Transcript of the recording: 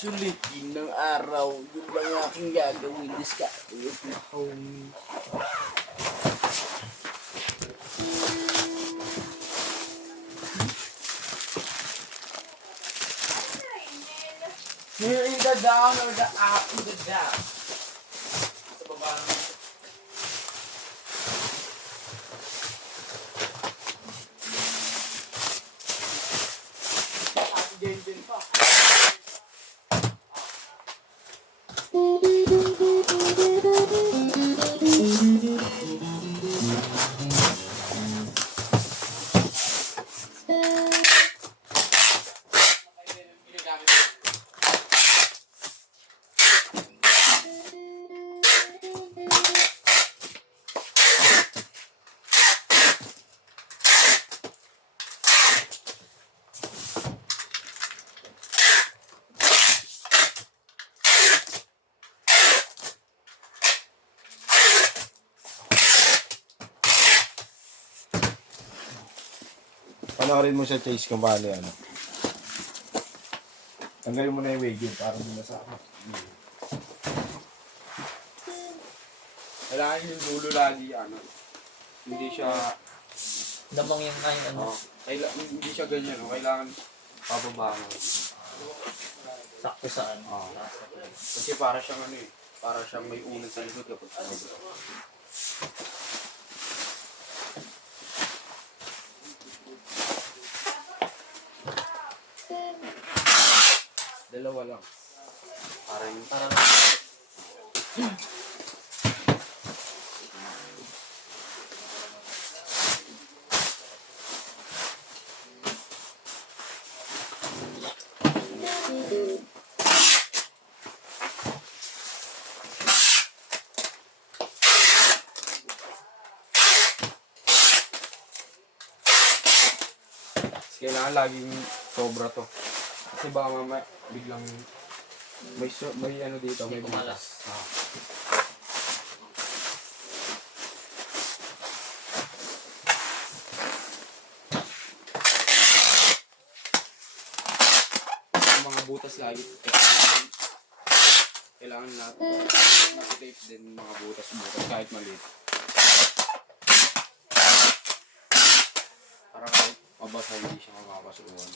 Sulitin ng araw, yun lang aking gagawin. Diskarte yung homies. Here in the down or the up in the down. Sa baba naman. Ate Jenjen pa. Panoorin mo siya, Chase, kung paano yan. Tanggalin mo na yung wig yun para hindi masama. Kailangan yung dulo lagi, hindi siya, Damang yung kain ano. hindi siya ganyan, kailangan pababa mo. Sakto saan. Kasi para siyang para siyang may unang sa likod kapag dalawa lang. Parang kailangan laging sobra to. Kasi baka mamaya biglang may dito, may kumalas. butas. Yung mga butas lagi. Kailangan natin tape din mga butas kahit maliit. Para kahit mabasa hindi siya makakasuhan.